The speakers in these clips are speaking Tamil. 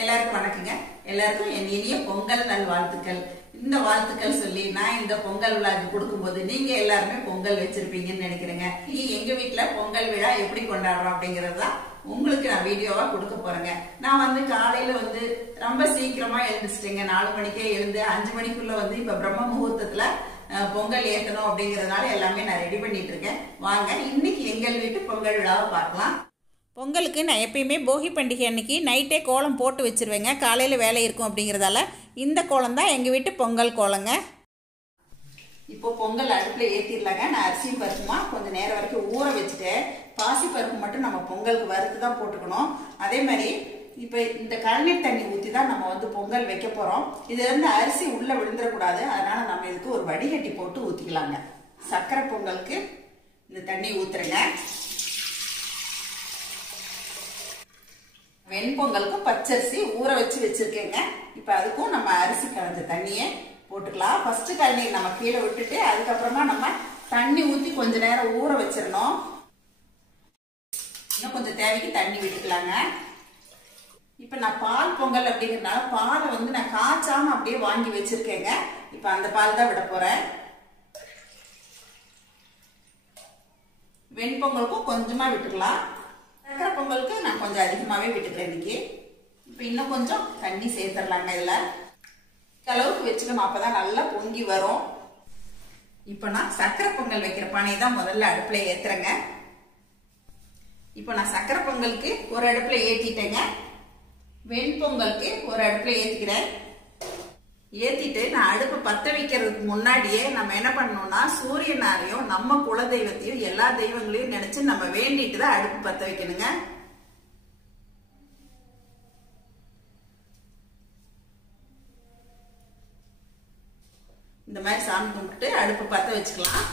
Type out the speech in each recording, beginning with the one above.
எல்லாருக்கும் வணக்கங்க. எல்லாருக்கும் என் இனிய பொங்கல் நல்வாழ்த்துக்கள். இந்த வாழ்த்துக்கள் சொல்லி நான் இந்த பொங்கல் விழாக்கு கொடுக்கும்போது நீங்க எல்லாருமே பொங்கல் வச்சிருப்பீங்கன்னு நினைக்கிறேங்க. எங்க வீட்டுல பொங்கல் விழா எப்படி கொண்டாடுறோம் அப்படிங்கறதுதான் உங்களுக்கு நான் வீடியோவா கொடுக்க போறேங்க. நான் காலையில ரொம்ப சீக்கிரமா எழுந்துச்சிட்டேங்க. 4 மணிக்கே எழுந்து 5 மணிக்குள்ள இப்ப பிரம்ம முகூர்த்தத்துல பொங்கல் ஏத்தணும் அப்படிங்கறதுனால எல்லாமே நான் ரெடி பண்ணிட்டு இருக்கேன். வாங்க இன்னைக்கு எங்கள் வீட்டு பொங்கல் விழாவை பார்க்கலாம். பொங்கலுக்கு நான் எப்பயுமே போகி பண்டிகை அன்றைக்கி நைட்டே கோலம் போட்டு வச்சுருவேங்க. காலையில் வேலை இருக்கும் அப்படிங்கிறதால இந்த கோலம் தான் எங்கள் வீட்டு பொங்கல் கோலங்க. இப்போ பொங்கல் அடுப்பில் ஏற்றிடலாங்க. நான் அரிசியும் பருப்புமா கொஞ்சம் நேரம் வரைக்கும் ஊற வச்சுட்டேன். பாசி பருப்பு மட்டும் நம்ம பொங்கலுக்கு வறுத்து தான் போட்டுக்கணும். அதே மாதிரி இப்போ இந்த கழநீர் தண்ணி ஊற்றி தான் நம்ம பொங்கல் வைக்க போகிறோம். இதுலேருந்து அரிசி உள்ளே விழுந்துடக்கூடாது. அதனால் நம்ம இதுக்கு ஒரு வடிகட்டி போட்டு ஊற்றிக்கலாங்க. சர்க்கரை பொங்கலுக்கு இந்த தண்ணி ஊற்றுறேங்க. வெண்பொங்கலுக்கும் பச்சரிசி ஊற வச்சு வச்சிருக்கேங்க. இப்ப அதுக்கும் நம்ம அரிசி கலந்த தண்ணியை போட்டுக்கலாம். ஃபர்ஸ்ட் கழநீர் நம்ம கீழே விட்டுட்டு அதுக்கப்புறமா நம்ம தண்ணி ஊற்றி கொஞ்ச நேரம் ஊற வச்சிடணும். இன்னும் கொஞ்சம் தேவைக்கு தண்ணி விட்டுக்கலாங்க. இப்ப நான் பால் பொங்கல் அப்படிங்கிறதுனால பாலை நான் காய்ச்சாம அப்படியே வாங்கி வச்சிருக்கேங்க. இப்ப அந்த பால் தான் விட போறேன். வெண்பொங்கலுக்கும் கொஞ்சமா விட்டுக்கலாம். சக்கரை பொங்கலுக்கு நான் கொஞ்சம் அதிகமாகவே விட்டுக்கிறேன் இன்னைக்கு. இப்போ இன்னும் கொஞ்சம் தண்ணி சேர்த்துடலாங்க. இதில் அளவுக்கு வச்சுக்கணும், அப்போதான் நல்லா பொங்கி வரும். இப்போ நான் சக்கரை பொங்கல் வைக்கிற பானையை தான் முதல்ல அடுப்பில் ஏற்றுறேங்க. இப்போ நான் சக்கரை பொங்கலுக்கு ஒரு அடுப்பில் ஏற்றிட்டேங்க. வெண்பொங்கலுக்கு ஒரு அடுப்பில் ஏற்றிக்கிறேன். ஏற்றிட்டு நான் அடுப்பு பற்ற வைக்கிறதுக்கு முன்னாடியே நம்ம என்ன பண்ணணும்னா சூரியனாரையும் நம்ம குல தெய்வத்தையும் எல்லா தெய்வங்களையும் நினைச்சு நம்ம வேண்டிட்டு தான் அடுப்பு பற்ற வைக்கணுங்க. இந்த மாதிரி சாமி கும்பிட்டு அடுப்பு பற்ற வச்சுக்கலாம்.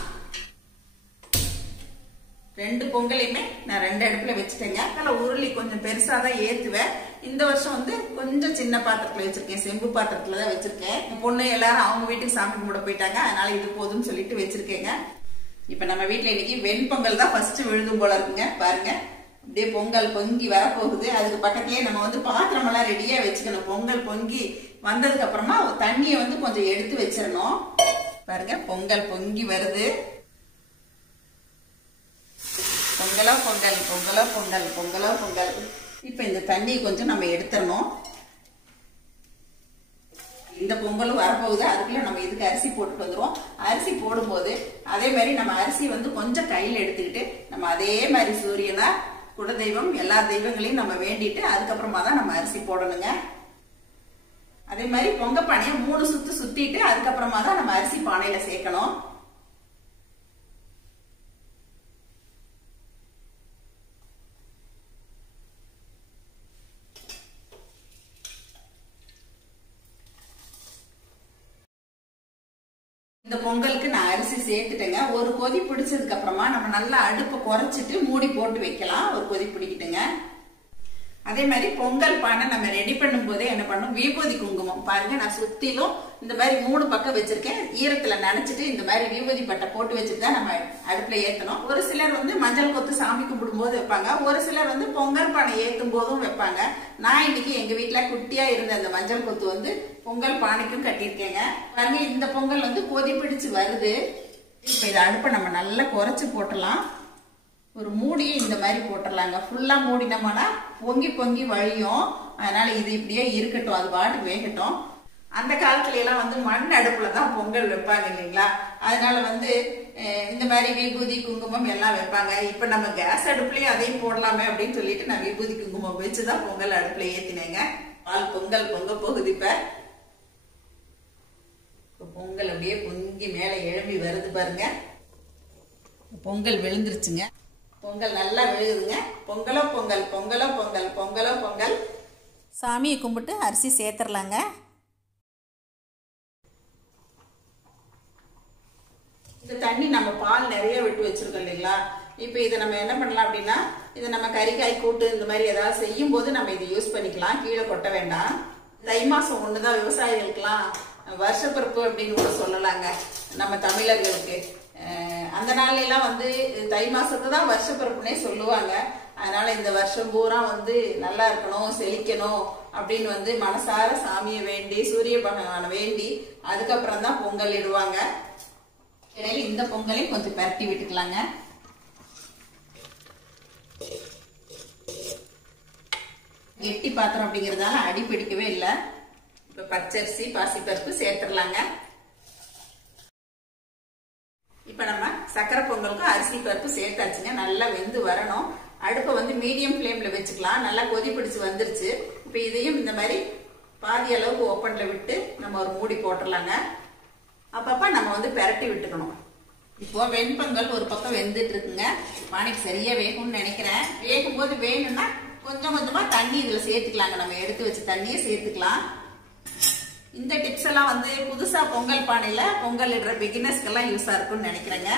2 பொங்கலையுமே நான் 2 அடுப்புல வச்சுட்டேங்க. அதில் உருளி கொஞ்சம் பெருசா தான் ஏத்துவேன். இந்த வருஷம் கொஞ்சம் சின்ன பாத்திரத்துல வச்சிருக்கேன். செம்பு பாத்திரத்துல தான் வச்சிருக்கேன். பொண்ணு எல்லாரும் அவங்க வீட்டுக்கு சாமி கும்பிட போயிட்டாங்க. அதனால இது போதும்னு சொல்லிட்டு வச்சிருக்கேங்க. இப்ப நம்ம வீட்டுல இன்னைக்கு வெண்பொங்கல் தான் ஃபர்ஸ்ட் விழுதும் போல இருக்குங்க. பாருங்க அப்படியே பொங்கல் பொங்கி வரப்போகுது. அதுக்கு பக்கத்துலயே நம்ம பாத்திரம் எல்லாம் ரெடியா வச்சுக்கணும். பொங்கல் பொங்கி வந்ததுக்கு அப்புறமா தண்ணியை கொஞ்சம் எடுத்து வச்சிடணும். பாருங்க பொங்கல் பொங்கி வருது. பொங்கலோ பொங்கல் பொங்கலோ பொங்கல் பொங்கலோ பொங்கல். இப்ப இந்த தண்ணியை கொஞ்சம் நம்ம எடுத்துடணும். இந்த பொங்கலும் வரப்போகுது. அதுக்குள்ள நம்ம இதுக்கு அரிசி போட்டுட்டு வந்துடும். அரிசி போடும்போது அதே மாதிரி நம்ம அரிசி கொஞ்சம் கையில் எடுத்துக்கிட்டு நம்ம அதே மாதிரி சூரியனா குலதெய்வம் எல்லா தெய்வங்களையும் நம்ம வேண்டிட்டு அதுக்கப்புறமா தான் நம்ம அரிசி போடணுங்க. அதே மாதிரி பொங்க பானையை 3 சுத்து சுத்திட்டு அதுக்கப்புறமா தான் நம்ம அரிசி பானையில சேர்க்கணும். இந்த பொங்கலுக்கு நான் அரிசி சேர்த்துட்டேங்க. ஒரு கொதி பிடிச்சதுக்கு அப்புறமா நம்ம நல்லா அடுப்பை குறைச்சிட்டு மூடி போட்டு வைக்கலாம். ஒரு கொதி பிடிக்கிட்டுங்க. அதே மாதிரி பொங்கல் பானை நம்ம ரெடி பண்ணும் போதே என்ன பண்ணும், விபூதி குங்குமம் பாருங்க நான் சுத்திலும் இந்த மாதிரி 3 பக்கம் வச்சிருக்கேன். ஈரத்துல நனைச்சிட்டு இந்த மாதிரி விபூதி பட்டை போட்டு வச்சுட்டு தான் நம்ம அடுப்புல ஏத்தணும். ஒரு சிலர் மஞ்சள் கொத்து சாமி கும்பிடும் போது வைப்பாங்க. ஒரு சிலர் பொங்கல் பானை ஏத்தும் போதும் வைப்பாங்க. நான் இன்னைக்கு எங்க வீட்டுல குட்டியா இருந்த அந்த மஞ்சள் கொத்து பொங்கல் பானைக்கும் கட்டியிருக்கேங்க. பாருங்க இந்த பொங்கல் கொதி பிடிச்சு வருது. இப்ப இதை அடுப்பை நம்ம நல்லா குறைச்சு போட்டலாம். ஒரு மூடியை இந்த மாதிரி போட்டுடலாங்க. ஃபுல்லா மூடினோம்னா பொங்கி பொங்கி வழியும். அதனால இது இப்படியே இருக்கட்டும், அது பாட்டுக்கு வேகட்டும். அந்த காலத்துல எல்லாம் மண் அடுப்புல தான் பொங்கல் வைப்பாங்க இல்லைங்களா. அதனால இந்த மாதிரி விபூதி குங்குமம் எல்லாம் வைப்பாங்க. இப்ப நம்ம கேஸ் அடுப்புலயும் அதையும் போடலாமே அப்படின்னு சொல்லிட்டு நான் விபூதி குங்குமம் வச்சுதான் பொங்கல் அடுப்புல ஏத்தினேங்க. பால் பொங்கல் பொங்க போகுது. இப்ப பொங்கல் அப்படியே பொங்கி மேல எழும்பி வருது பாருங்க. பொங்கல் விழுந்துருச்சுங்க. பொங்கல் நல்லா விழுகுதுங்க. பொங்கலோ பொங்கல் பொங்கலோ பொங்கல் பொங்கலோ பொங்கல். சாமியை கும்பிட்டு அரிசி சேர்த்துடலாங்க. இந்த தண்ணி நம்ம பால் நிறைய விட்டு வச்சிருக்கோம் இல்லைங்களா. இப்போ இதை நம்ம என்ன பண்ணலாம் அப்படின்னா இதை நம்ம கறிக்காய் கூட்டு இந்த மாதிரி ஏதாவது செய்யும் போது நம்ம இதை யூஸ் பண்ணிக்கலாம். கீழே கொட்ட வேண்டாம். தை மாசம் ஒண்ணுதான் விவசாயிகளுக்கெல்லாம் வருஷப்பிறப்பு அப்படின்னு கூட சொல்லலாங்க நம்ம தமிழர்களுக்கு. அந்த நாள்ல எல்லாம் தை மாசத்தை தான் வருஷப்பிறப்புனே சொல்லுவாங்க. அதனால இந்த வருஷம் பூரா வந்து நல்லா இருக்கணும், செழிக்கணும் அப்படின்னு வந்து மனசார சாமியை வேண்டி, சூரிய பகவானை வேண்டி அதுக்கப்புறம் தான் பொங்கல் இடுவாங்க. இடையில இந்த பொங்கலையும் கொஞ்சம் பரட்டி விட்டுக்கலாங்க. கெட்டி பாத்திரம் அப்படிங்கறதால அடி பிடிக்கவே இல்லை. இப்ப பச்சரிசி, பாசிப்பருப்பு சேர்த்துடலாங்க. இப்ப நம்ம சக்கரை பொங்கலுக்கு அரிசி பருப்பு சேர்த்தாச்சுங்க. நல்லா வெந்து வரணும். அடுப்பை வந்து மீடியம் ஃப்ளேம்ல வச்சுக்கலாம். நல்லா கொதி பிடிச்சு வந்துருச்சு. இப்ப இதையும் இந்த மாதிரி பாதி அளவுக்கு ஓப்பன்ல விட்டு நம்ம ஒரு மூடி போட்டுடலாங்க. அப்பப்ப நம்ம வந்து பெரட்டி விட்டுக்கணும். இப்போ வெண்பொங்கல் ஒரு பக்கம் வெந்துட்டு இருக்குங்க. பானைக்கு சரியா வேகும்னு நினைக்கிறேன். வேகும் போது வேணும்னா கொஞ்சம் கொஞ்சமா தண்ணி இதுல சேர்த்துக்கலாங்க. நம்ம எடுத்து வச்ச தண்ணியை சேர்த்துக்கலாம். இந்த டிப்ஸ் எல்லாம் வந்து புதுசா பொங்கல் பானையில பொங்கல் இடுற பிகினர்ஸ்க்கெல்லாம் யூஸா இருக்கும்னு நினைக்கிறேங்க.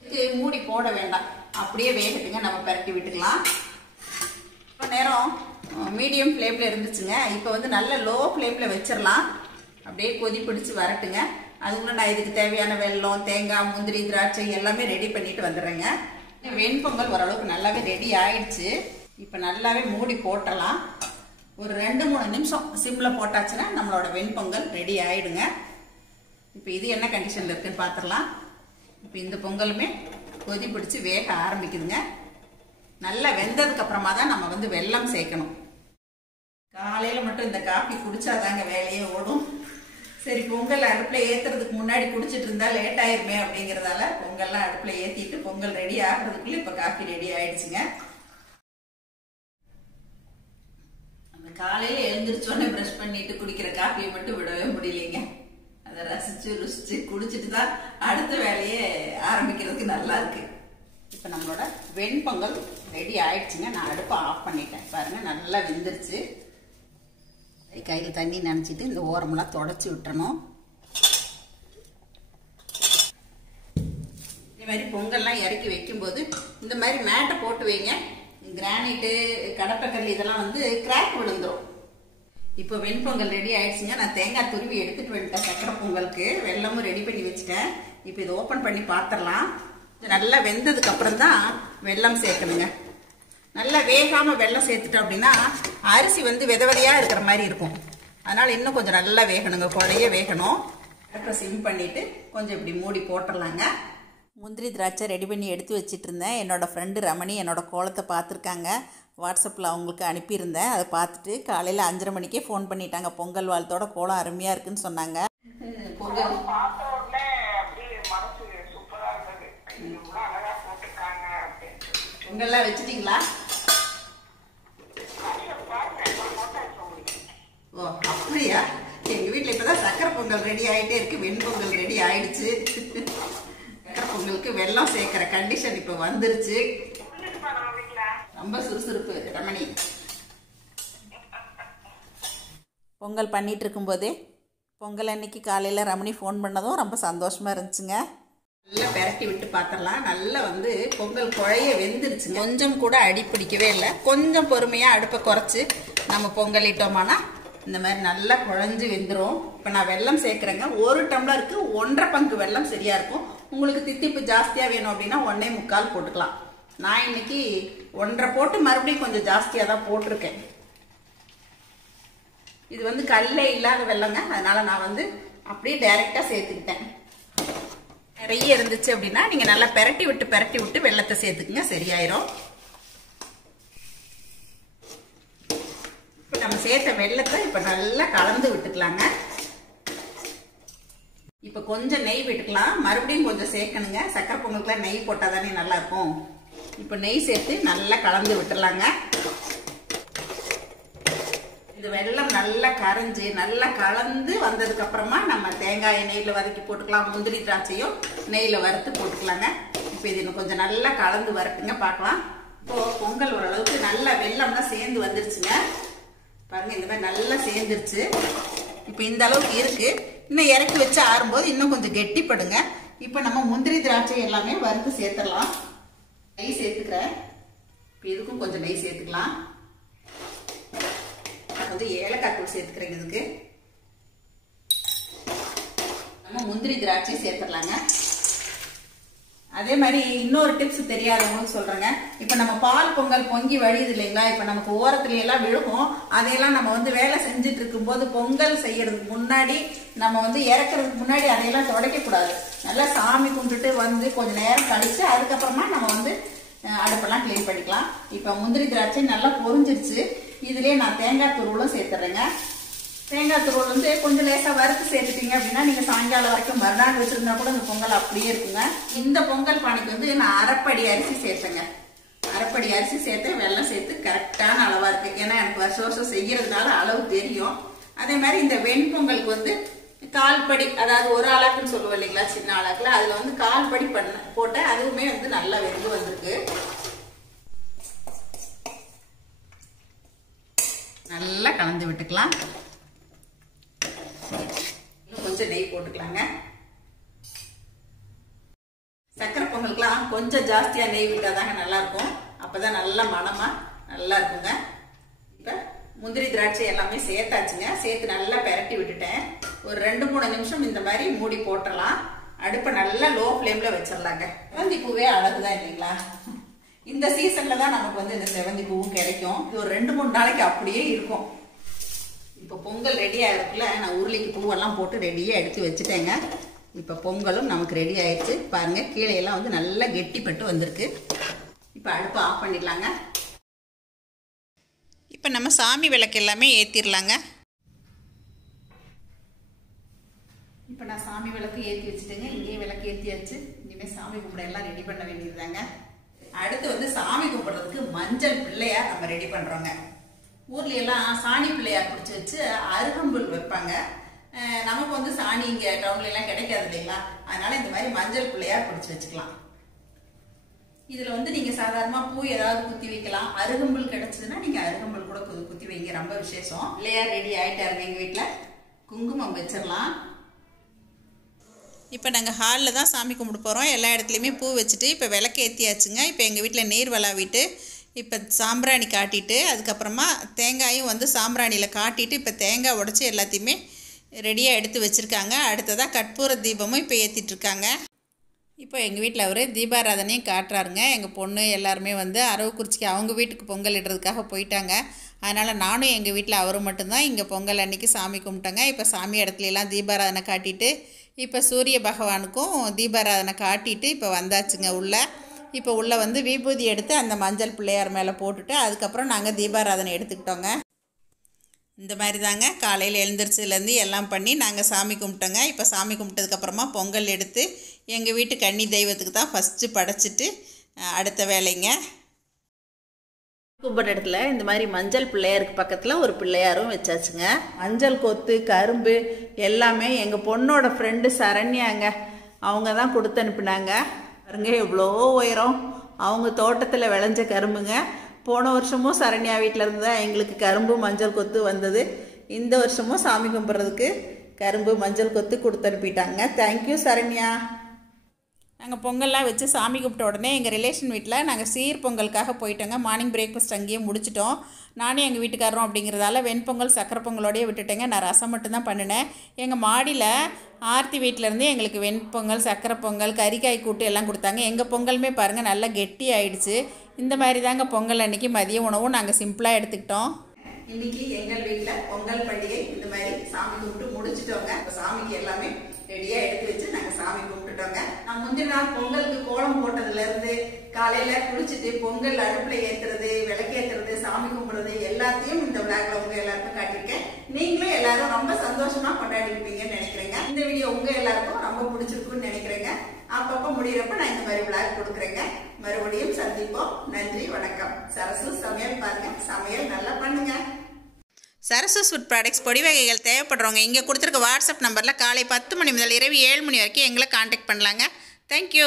இதுக்கு மூடி போட வேண்டாம், அப்படியே வேகட்டுங்க. நம்ம பெரட்டி விட்டுக்கலாம். இப்போ நேரம் மீடியம் ஃப்ளேம்ல இருந்துச்சுங்க. இப்போ வந்து நல்ல லோ ஃப்ளேம்ல வச்சிடலாம். அப்படியே கொதி பிடிச்சு வரட்டுங்க. அதுக்குள்ள நான் இதுக்கு தேவையான வெல்லம், தேங்காய், முந்திரி, திராட்சை எல்லாமே ரெடி பண்ணிட்டு வந்துடுறேங்க. வெண்பொங்கல் ஓரளவுக்கு நல்லாவே ரெடி ஆயிடுச்சு. இப்போ நல்லாவே மூடி போட்டலாம். ஒரு 2-3 நிமிஷம் சிம்ல போட்டாச்சுன்னா நம்மளோட வெண்பொங்கல் ரெடி ஆயிடுங்க. இப்போ இது என்ன கண்டிஷன்ல இருக்குன்னு பாத்திரலாம். இப்போ இந்த பொங்கலுமே கொதி பிடிச்சு வேக ஆரம்பிக்குதுங்க. நல்லா வெந்ததுக்கு அப்புறமா தான் நம்ம வந்து வெல்லம் சேர்க்கணும். காலையில மட்டும் இந்த காபி குடிச்சாதாங்க வேலையே ஓடும். சரி, பொங்கல் அடுப்புல ஏத்துறதுக்கு முன்னாடி குடிச்சிட்டு இருந்தா லேட் ஆயிருமே அப்படிங்கறதால பொங்கல்லாம் அடுப்புல ஏத்திட்டு பொங்கல் ரெடி ஆகுறதுக்குள்ள இப்ப காபி ரெடி ஆயிடுச்சுங்க. அந்த காலையில எழுந்திரிச்சோன்னே பிரஷ் பண்ணிட்டு குடிக்கிற காபியை மட்டும் விடவே முடியலைங்க. அதை ரசிச்சு ருசிச்சு குடிச்சிட்டு தான் அடுத்த வேலையே ஆரம்பிக்கிறதுக்கு நல்லா இருக்கு. இப்ப நம்மளோட வெண்பொங்கல் ரெடி ஆயிடுச்சுங்க. நான் அடுப்பை ஆஃப் பண்ணிட்டேன். பாருங்க, நல்லா வெந்துருச்சு. கையில் தண்ணி நனைச்சிட்டு இந்த ஓரமெல்லாம் தொடச்சி விட்டுறணும். இந்த மாதிரி பொங்கல்லாம் இறக்கி வைக்கும்போது இந்த மாதிரி மேட்டை போட்டு வைங்க. கிரானைட்டு, கடப்பக்கல் இதெல்லாம் வந்து கிராக் விழுந்துரும். இப்போ வெண்பொங்கல் ரெடி ஆயிடுச்சுங்க. நான் தேங்காய் துருவி எடுத்துட்டு வந்துட்டேன். சக்கரை பொங்கலுக்கு வெல்லமும் ரெடி பண்ணி வச்சுட்டேன். இப்போ இதை ஓப்பன் பண்ணி பார்த்துடலாம். நல்லா வெந்ததுக்கு அப்புறம் தான் வெல்லம் சேர்க்கணுங்க. நல்லா வேகாம வெல்லம் சேர்த்துட்டோம் அப்படின்னா அரிசி வந்து விதவிதையா இருக்கிற மாதிரி இருக்கும். அதனால இன்னும் கொஞ்சம் நல்லா வேகணுங்க, குழைய வேகணும். அப்புறம் சிம் பண்ணிட்டு கொஞ்சம் இப்படி மூடி போட்டுடலாங்க. முந்திரி திராட்சை ரெடி பண்ணி எடுத்து வச்சுட்டு இருந்தேன். என்னோட ஃப்ரெண்டு ரமணி என்னோட கோலத்தை பார்த்துருக்காங்க. வாட்ஸ்அப்பில் அவங்களுக்கு அனுப்பியிருந்தேன். அதை பார்த்துட்டு காலையில் 5:30 மணிக்கே ஃபோன் பண்ணிட்டாங்க. பொங்கல் வாழ்த்தோட கோலம் அருமையாக இருக்குன்னு சொன்னாங்க. பொங்கல் பொங்கல்லாம் வச்சுட்டீங்களா? ஓ, அப்படியா? எங்க வீட்டுல இப்பதான் சக்கரை பொங்கல் ரெடி ஆயிட்டே இருக்கு. வெண்பொங்கல் ரெடி ஆயிடுச்சு. சக்கரை பொங்கலுக்கு வெல்லம் சேர்க்கிற கண்டிஷன் இப்ப வந்துருச்சு. ரொம்ப சுறுசுறுப்பு ரமணி. பொங்கல் பண்ணிட்டு இருக்கும் போதே பொங்கல் அன்னைக்கு காலையில ரமணி ஃபோன் பண்ணதும் ரொம்ப சந்தோஷமா இருந்துச்சுங்க. நல்லா பெரட்டி விட்டு பார்த்துடலாம். நல்லா வந்து பொங்கல் குழைய வெந்துருச்சு. கொஞ்சம் கூட அடி பிடிக்கவே இல்லை. கொஞ்சம் பொறுமையா அடுப்பை குறைச்சு நம்ம பொங்கல் இட்டோமானா இந்த மாதிரி நல்லா குழஞ்சு வெந்துடும். இப்போ நான் வெல்லம் சேர்க்குறேங்க. 1 டம்ளருக்கு 1.5 பங்கு வெல்லம் சரியா இருக்கும். உங்களுக்கு தித்திப்பு ஜாஸ்தியா வேணும் அப்படின்னா 1.25 போட்டுக்கலாம். நான் இன்னைக்கு 1.5 போட்டு மறுபடியும் கொஞ்சம் ஜாஸ்தியா தான் போட்டிருக்கேன். இது வந்து கல்லே இல்லாத வெல்லங்க. அதனால நான் வந்து அப்படியே டைரக்டா சேர்த்துக்கிட்டேன். நிறைய இருந்துச்சு அப்படின்னா நீங்க நல்லா பெரட்டி விட்டு வெல்லத்தை சேர்த்துக்குங்க, சரியாயிரும். இப்ப நம்ம சேர்த்த வெல்லத்தை இப்ப நல்லா கலந்து விட்டுக்கலாங்க. இப்ப கொஞ்சம் நெய் விட்டுக்கலாம். மறுபடியும் கொஞ்சம் சேர்க்கணுங்க. சக்கரை பொங்கலுக்குலாம் நெய் போட்டாதானே நல்லா இருக்கும். இப்ப நெய் சேர்த்து நல்லா கலந்து விட்டுலாங்க. இந்த வெல்லம் நல்லா கரைஞ்சு நல்லா கலந்து வந்ததுக்கு அப்புறமா நம்ம தேங்காயை நெய்ல வதக்கி போட்டுக்கலாம். முந்திரி திராட்சையும் நெய்ல வறுத்து போட்டுக்கலாங்க. இப்போ இது இன்னும் கொஞ்சம் நல்லா கலந்து வரட்டுங்க, பார்க்கலாம். இப்போ பொங்கல் ஓரளவுக்கு நல்லா வெல்லம்லாம் சேர்ந்து வந்துருச்சுங்க. பாருங்க, இந்த மாதிரி நல்லா சேர்ந்துருச்சு. இப்போ இந்த அளவுக்கு இருக்கு. இன்னும் இறக்கி வச்சு ஆறும்போது இன்னும் கொஞ்சம் கெட்டிப்படுங்க. இப்போ நம்ம முந்திரி திராட்சை எல்லாமே வறுத்து சேர்த்துடலாம். நெய் சேர்த்துக்கிறேன். இப்போ இதுக்கும் கொஞ்சம் நெய் சேர்த்துக்கலாம். கொஞ்சம் ஏலக்காய் தூள் சேர்த்துக்கிறேன். இதுக்கு நம்ம முந்திரி திராட்சை சேர்த்துடலாங்க. அதே மாதிரி இன்னொரு டிப்ஸ் தெரியாதவங்களுக்கு சொல்றேங்க. இப்ப நம்ம பால் பொங்கல் பொங்கி வழியுது இல்லைங்களா, இப்ப நமக்கு ஓரத்துல எல்லாம் விழுகும். அதையெல்லாம் நம்ம வந்து வேலை செஞ்சுட்டு இருக்கும் போது பொங்கல் செய்யறதுக்கு முன்னாடி நம்ம வந்து இறக்குறதுக்கு முன்னாடி அதையெல்லாம் துடைக்க கூடாது. நல்லா சாமி கும்பிட்டுட்டு வந்து கொஞ்ச நேரம் கழிச்சு அதுக்கப்புறமா நம்ம வந்து அடுப்பெல்லாம் கிளீன் பண்ணிக்கலாம். இப்ப முந்திரி திராட்சை நல்லா பொரிஞ்சிருச்சு. இதுலயே நான் தேங்காய் துருவலும் சேர்த்துறேங்க. தேங்காய் துருவல் வந்து கொஞ்சம் லேசா வறுத்து சேர்த்துட்டீங்க அப்படின்னா நீங்க சாயங்காலம் வரைக்கும் மறுநாள் வச்சிருந்தா கூட இந்த பொங்கல் அப்படியே இருக்குங்க. இந்த பொங்கல் பானைக்கு வந்து நான் அரைப்படி அரிசி சேர்த்தேங்க. அரைப்படி அரிசி சேர்த்து வெல்லம் சேர்த்து கரெக்டான அளவா இருக்கு. ஏன்னா எனக்கு வருஷம் வருஷம் செய்யறதுனால அளவு தெரியும். அதே மாதிரி இந்த வெண்பொங்கலுக்கு வந்து கால்படி, அதாவது ஒரு ஆளாக்குன்னு சொல்லுவோம் இல்லைங்களா, சின்ன ஆளாக்குல அதுல வந்து கால்படி போட்டேன். அதுவுமே வந்து நல்லா வெந்து வந்திருக்கு. நல்லா கலந்து விட்டுக்கலாம். கொஞ்சம் நெய் போட்டுக்கலாங்க. சக்கரை பொங்கலுக்குலாம் கொஞ்சம் ஜாஸ்தியா நெய் விட்டாதாங்க நல்லா இருக்கும். அப்பதான் நல்லா மணமா நல்லா இருக்குங்க. இப்ப முந்திரி திராட்சை எல்லாமே சேர்த்தாச்சுங்க. சேர்த்து நல்லா பெரட்டி விட்டுட்டேன். ஒரு 2-3 நிமிஷம் இந்த மாதிரி மூடி போட்டுடலாம். அடுப்பை நல்லா லோ ஃப்ளேம்ல வச்சிடலாங்க. செவந்தி பூவே அழகுதான் இல்லைங்களா, இந்த சீசன்ல தான் நமக்கு வந்து இந்த செவந்தி பூவும் கிடைக்கும். இது ஒரு 2-3 நாளைக்கு அப்படியே இருக்கும். இப்போ பொங்கல் ரெடியா இருக்குல்ல, நான் உருளைக்கு பூவெல்லாம் போட்டு ரெடியா எடுத்து வச்சுட்டேங்க. இப்போ பொங்கலும் நமக்கு ரெடி ஆயிடுச்சு. பாருங்க கீழே எல்லாம் வந்து நல்லா கெட்டிப்பட்டு வந்திருக்கு. இப்போ அடுப்பை ஆஃப் பண்ணிடலாங்க. இப்போ நம்ம சாமி விளக்கு எல்லாமே ஏற்றிடலாங்க. இப்போ நான் சாமி விளக்கு ஏற்றி வச்சுட்டேங்க. இங்கேயே விளக்கு ஏற்றியாச்சு. இனிமேல் சாமி கும்பிட எல்லாம் ரெடி பண்ண வேண்டியதுதாங்க. அடுத்து வந்து சாமி கும்பிடுறதுக்கு மஞ்சள் பிள்ளையார் நம்ம ரெடி பண்றோங்க. ஊர்ல எல்லாம் சாணி பிள்ளையார் பிடிச்சி வச்சு அருகம்புல் வைப்பாங்க. நமக்கு வந்து சாணி இங்க டவுன்ல எல்லாம் கிடைக்காது இல்லைங்களா, அதனால இந்த மாதிரி மஞ்சள் பிள்ளையார் பிடிச்சி வச்சுக்கலாம். இதுல வந்து நீங்க சாதாரணமா பூ ஏதாவது குத்தி வைக்கலாம். அருகம்புல் கிடைச்சதுன்னா நீங்க அருகம்புல் கூட குத்தி வைங்க, ரொம்ப விசேஷம். பிள்ளையார் ரெடி ஆயிட்டாருங்க. எங்க வீட்டுல குங்குமம் வச்சிடலாம். இப்போ நாங்கள் ஹாலில் தான் சாமி கும்பிட போகிறோம். எல்லா இடத்துலையுமே பூ வச்சுட்டு இப்போ விளக்கு ஏற்றியாச்சுங்க. இப்போ எங்கள் வீட்டில் நீர் வளாவிட்டு இப்போ சாம்பிராணி காட்டிட்டு அதுக்கப்புறமா தேங்காயும் வந்து சாம்பிராணியில் காட்டிட்டு இப்போ தேங்காய் உடச்சி எல்லாத்தையுமே ரெடியாக எடுத்து வச்சுருக்காங்க. அடுத்ததாக கற்பூர தீபமும் இப்போ ஏற்றிட்டுருக்காங்க. இப்போ எங்கள் வீட்டில் அவர் தீபாராதனையும் காட்டுறாருங்க. எங்கள் பொண்ணு எல்லாருமே வந்து அரவக்குறிச்சிக்கு அவங்க வீட்டுக்கு பொங்கல் இடுறதுக்காக போயிட்டாங்க. அதனால் நானும் எங்கள் வீட்டில் அவரும் மட்டும்தான் இங்கே பொங்கல் அன்றைக்கி சாமி கும்பிட்டேங்க. இப்போ சாமி இடத்துலலாம் தீபாராதனை காட்டிட்டு இப்போ சூரிய பகவானுக்கும் தீபாராதனை காட்டிட்டு இப்போ வந்தாச்சுங்க உள்ளே. இப்போ உள்ளே வந்து விபூதி எடுத்து அந்த மஞ்சள் பிள்ளையார் மேலே போட்டுட்டு அதுக்கப்புறம் நாங்கள் தீபாராதனை எடுத்துக்கிட்டோங்க. இந்த மாதிரி தாங்க காலையில் எழுந்திரிச்சதுலேருந்து எல்லாம் பண்ணி நாங்கள் சாமி கும்பிட்டோங்க. இப்போ சாமி கும்பிட்டதுக்கப்புறமா பொங்கல் எடுத்து எங்கள் வீட்டு கன்னி தெய்வத்துக்கு தான் ஃபஸ்ட்டு படைச்சிட்டு அடுத்த வேலைங்க. கும்பிட்ற இடத்துல இந்த மாதிரி மஞ்சள் பிள்ளையாருக்கு பக்கத்தில் ஒரு பிள்ளையாரும் வச்சாச்சுங்க. மஞ்சள் கொத்து கரும்பு எல்லாமே எங்கள் பொண்ணோட ஃப்ரெண்டு சரண்யாங்க, அவங்க தான் கொடுத்து அனுப்பினாங்க. பாருங்க எவ்வளோ உயரம், அவங்க தோட்டத்தில் விளைஞ்ச கரும்புங்க. போன வருஷமும் சரண்யா வீட்டில் இருந்து தான் எங்களுக்கு கரும்பு மஞ்சள் கொத்து வந்தது. இந்த வருஷமும் சாமி கும்பிட்றதுக்கு கரும்பு மஞ்சள் கொத்து கொடுத்து அனுப்பிட்டாங்க. தேங்க்யூ சரண்யா. நாங்கள் பொங்கல்லாம் வச்சு சாமி கும்பிட்ட உடனே எங்கள் ரிலேஷன் வீட்டில் நாங்கள் சீர் பொங்கலுக்காக போயிட்டோங்க. மார்னிங் பிரேக்ஃபாஸ்ட் அங்கேயே முடிச்சிட்டோம். நானும் எங்கள் வீட்டுக்காரரும் அப்படிங்கிறதால வெண்பொங்கல் சக்கரை பொங்கலோடையே விட்டுட்டேங்க. நான் ரசம் மட்டும்தான் பண்ணினேன். எங்கள் மாடியில் ஆர்த்தி வீட்டிலேருந்து எங்களுக்கு வெண்பொங்கல் சக்கரை பொங்கல் கறிக்காய் கூட்டு எல்லாம் கொடுத்தாங்க. எங்கள் பொங்கலுமே பாருங்கள் நல்லா கெட்டி ஆயிடுச்சு. இந்த மாதிரி தாங்க பொங்கல் அன்றைக்கி மதிய உணவும் நாங்கள் சிம்பிளாக எடுத்துக்கிட்டோம். இன்னைக்கு எங்கள் வீட்டில் பொங்கல் பண்டிகை இந்த மாதிரி சாமி கும்பிட்டு முடிச்சுட்டோங்க. இப்போ சாமிக்கு எல்லாமே ரெடியா எடுத்து வச்சு நாங்க சாமி கும்பிட்டுட்டோங்க. நான் முந்தின நாள் பொங்கலுக்கு கோலம் போட்டதுல இருந்து காலையில குளிச்சுட்டு பொங்கல் அடுப்புல ஏத்துறது, விளக்கேத்துறது, சாமி கும்பிடுறது எல்லாத்தையும் இந்த விழாக்ல உங்க எல்லாருக்கும் காட்டியிருக்கேன். நீங்களும் எல்லாரும் ரொம்ப சந்தோஷமா கொண்டாடி இருப்பீங்கன்னு நினைக்கிறேங்க. இந்த வீடியோ உங்க எல்லாருக்கும் ரொம்ப பிடிச்சிருக்குன்னு நினைக்கிறேங்க. அப்பப்ப முடியறப்ப நான் இந்த மாதிரி விழாக் கொடுக்குறேங்க. மறுபடியும் சந்திப்போம். நன்றி, வணக்கம். சரசு சமையல் பாருங்க, சமையல் நல்லா பண்ணுங்க. சரசு ஃபுட் ப்ராடக்ட்ஸ் பொடி வகைகள் தேவைப்படுறவங்க இங்கே கொடுத்துருக்க வாட்ஸ்அப் நம்பரில் காலை 10 மணி முதல் இரவு 7 மணி வரைக்கும் எங்களை காண்டாக்ட் பண்ணலாங்க. தேங்க்யூ.